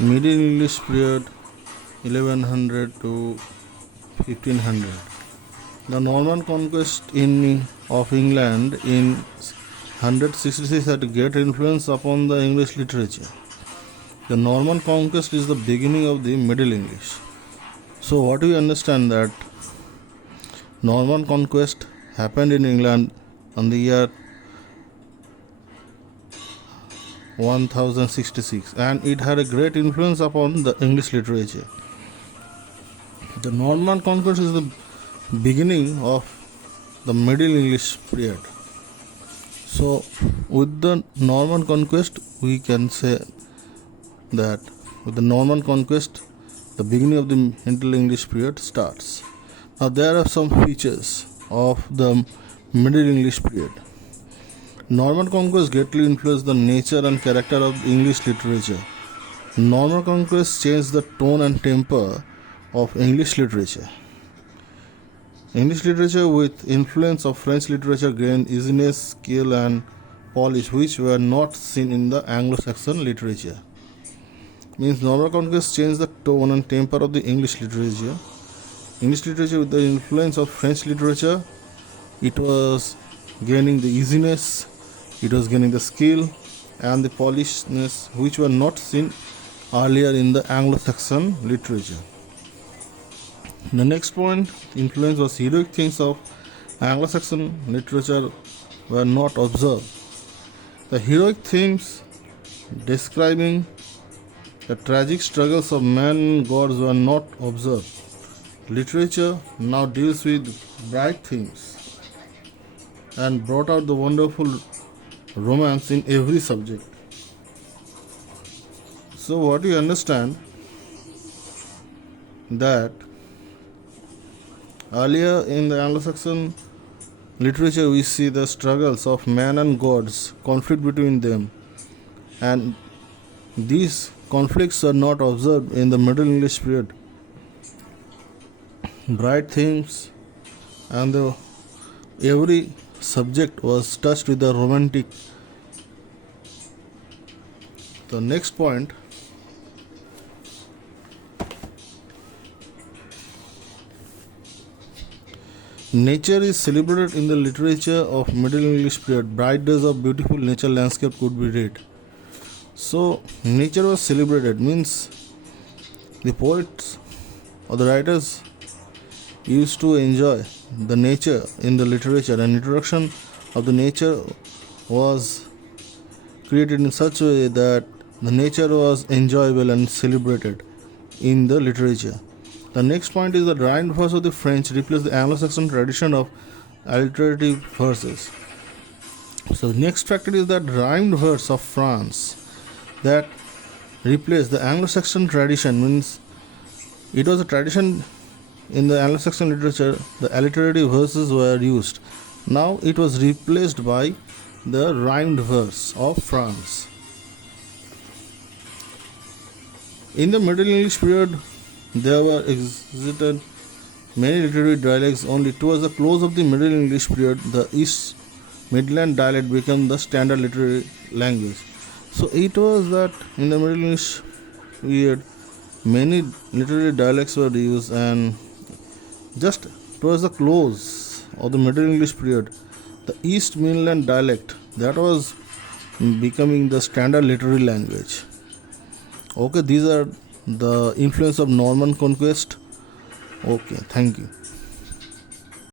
Middle English period 1100 to 1500. The Norman conquest of England in 166 had great influence upon the English literature. The Norman conquest is the beginning of the Middle English. So what do you understand that Norman conquest happened in England on the year 1066 and it had a great influence upon the English literature. The Norman conquest is the beginning of the Middle English period. So with the Norman conquest we can say that with the Norman conquest the beginning of the Middle English period starts. Now there are some features of the Middle English period. Norman conquest greatly influenced the nature and character of English literature. Norman conquest changed the tone and temper of English literature. English literature with influence of French literature gained easiness, skill and polish which were not seen in the Anglo-Saxon literature. Means Norman conquest changed the tone and temper of the English literature. English literature with the influence of French literature, it was gaining the easiness, it was gaining the skill and the polishedness which were not seen earlier in the Anglo-Saxon literature. The next point, influence was heroic themes of Anglo-Saxon literature were not observed. The heroic themes describing the tragic struggles of men and gods were not observed. Literature now deals with bright themes and brought out the wonderful romance in every subject. So what you understand that earlier in the Anglo-Saxon literature we see the struggles of man and gods, conflict between them, and these conflicts are not observed in the Middle English period. Bright themes and every subject was touched with the romantic. The next point, nature is celebrated in the literature of Middle English period. Bright days of beautiful nature landscape could be read. So nature was celebrated means the poets or the writers used to enjoy the nature in the literature, and introduction of the nature was created in such a way that the nature was enjoyable and celebrated in the literature. The next point is the rhymed verse of the French replaced the Anglo-Saxon tradition of alliterative verses. So the next factor is that rhymed verse of France that replaced the Anglo-Saxon tradition, means it was a tradition in the Anglo-Saxon literature the alliterative verses were used. Now it was replaced by the rhymed verse of France. In the Middle English period there were existed many literary dialects. Only towards the close of the Middle English period the East Midland dialect became the standard literary language. So it was that in the Middle English period many literary dialects were used, and just towards the close of the Middle English period the East Midland dialect that was becoming the standard literary language. Okay, these are the influence of Norman conquest. Okay, thank you.